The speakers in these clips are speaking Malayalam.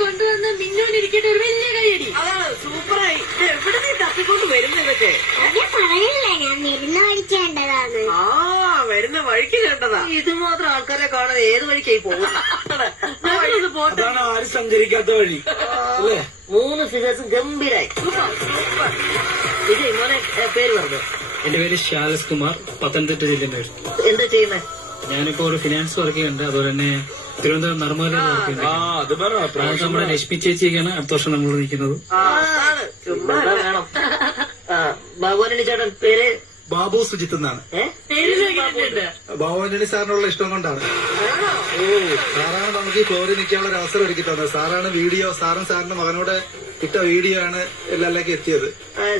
കൊണ്ടുവന്ന് മിന്നോണ്ടിരിക്കട്ടെ ഒരു വലിയ കൈയടി. അതാണ് സൂപ്പറായി. എവിടെ നീ തപ്പിക്കൊണ്ട് വരുന്നതൊക്കെ? ഞാൻ മരുന്ന് കഴിക്കേണ്ടതാണ്. വരുന്ന വഴിക്ക് കണ്ടതാ. ഇത് മാത്രം ആൾക്കാരെ കാണാൻ ഏത് വഴിക്കായി പോകും. അതാണ് ആരും സഞ്ചരിക്കാത്ത വഴി അല്ലേ? 3 ഫിഗേഴ്സും ഗംഭീരായി. ഇത് മോനെ പേര് പറഞ്ഞു. എന്റെ പേര് ഷാലസ് കുമാർ, പത്തനംതിട്ട ജില്ലയിൽ. എന്താ ചെയ്യുന്നേ? ഞാനിപ്പോ ഒരു ഫിനാൻസ് വർക്ക് ചെയ്യുന്നുണ്ട്. അതുപോലെ തന്നെ തിരുവനന്തപുരം നർമ്മദ വർക്ക് ചെയ്യുന്നുണ്ട്. നമ്മുടെ ലക്ഷ്മി ചേച്ചിയൊക്കെയാണ് അടുത്ത വർഷം നമ്മൾ നിൽക്കുന്നത്. വേണം. ഭഗവാനി ചേട്ടൻ പേര് ബാബു സുജിത്ത് എന്നാണ്. ബാബുവിന്റെ സാറിനുള്ള ഇഷ്ടം കൊണ്ടാണ്. സാറാണ് നമുക്ക് ഈ ഫ്ലോറിൽ നിൽക്കാനുള്ള ഒരു അവസരം ഒരുക്കി തന്നത്. സാറാണ് വീഡിയോ, സാറിന്റെ മകനോട് ഇട്ട വീഡിയോ ആണ് എല്ലാവരിലേക്ക് എത്തിയത്.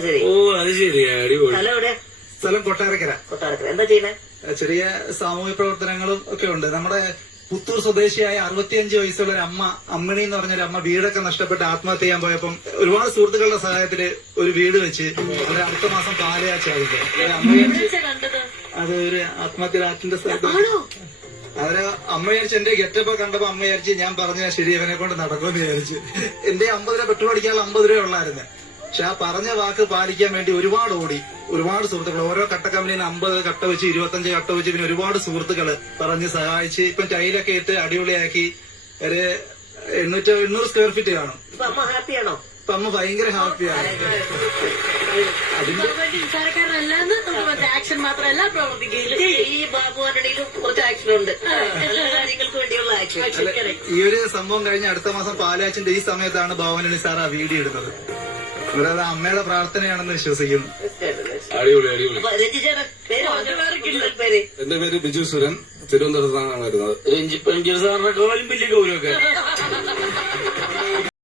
ശരി. ഓ അത് ശരി, അടിപൊളി. സ്ഥലം എവിടെ? സ്ഥലം കൊട്ടാരക്കര. കൊട്ടാരക്കര. എന്താ ചെയ്യുന്നത്? ചെറിയ സാമൂഹ്യ പ്രവർത്തനങ്ങളും ഒക്കെ ഉണ്ട്. നമ്മുടെ പുത്തൂർ സ്വദേശിയായ 65 വയസ്സുള്ള ഒരു അമ്മിണി എന്ന് പറഞ്ഞൊരു അമ്മ വീടൊക്കെ നഷ്ടപ്പെട്ട് ആത്മഹത്യ ചെയ്യാൻ പോയപ്പം ഒരുപാട് സുഹൃത്തുക്കളുടെ സഹായത്തില് ഒരു വീട് വെച്ച് അത് അടുത്ത മാസം പാലയാച്ചായിരുന്നു. അത് ഒരു ആത്മഹത്യ ആറ്റിന്റെ സ്ഥലത്ത് അവര് അമ്മ വിചാരിച്ചു, എന്റെ ഗെറ്റപ്പ് കണ്ടപ്പോ അമ്മ വിചാരിച്ച് ഞാൻ പറഞ്ഞ ശരി ഇവനെ കൊണ്ട് നടക്കുമെന്ന് വിചാരിച്ചു. എന്റെ 50 രൂപ പെട്രോൾ അടിക്കാനുള്ള 50 രൂപ ഉള്ളായിരുന്നു. പക്ഷെ ആ പറഞ്ഞ വാക്ക് പാലിക്കാൻ വേണ്ടി ഒരുപാട് ഓടി. ഒരുപാട് സുഹൃത്തുക്കൾ ഓരോ കട്ട കമ്പനിന്ന് 50 കട്ട വെച്ച് 25 കട്ട വെച്ച് പിന്നെ ഒരുപാട് സുഹൃത്തുക്കള് പറഞ്ഞ് സഹായിച്ച് ഇപ്പം ടൈലൊക്കെ ഇട്ട് അടിപൊളിയാക്കി ഒരു 800 സ്ക്വയർ ഫീറ്റ് കാണും. അമ്മ ഹാപ്പിയാണോ? ഇപ്പൊ അമ്മ ഭയങ്കര ഹാപ്പിയാണ്. ആക്ഷൻ മാത്രമല്ല പ്രവർത്തിക്കുകയില്ല. ഈ ബാബുവാനിലും കുറച്ച് ആക്ഷൻ ഉണ്ട്. എല്ലാ കാര്യങ്ങൾക്കും വേണ്ടിയുള്ള ആക്ഷൻ. ഈ ഒരു സംഭവം കഴിഞ്ഞ അടുത്ത മാസം പാലാച്ചിന്റെ ഈ സമയത്താണ് ഭവനണി സാർ ആ വീഡിയോ എടുത്തത്. അവരത് അമ്മയുടെ പ്രാർത്ഥനയാണെന്ന് വിശ്വസിക്കുന്നു. അടിപൊളി അടിപൊളി. പേര്? എന്റെ പേര് ബിജു സുരൻ, തിരുവനന്തപുരത്താണ് വരുന്നത്. സാറിന്റെ കോലും വലിയ ഗൗരവൊക്കെ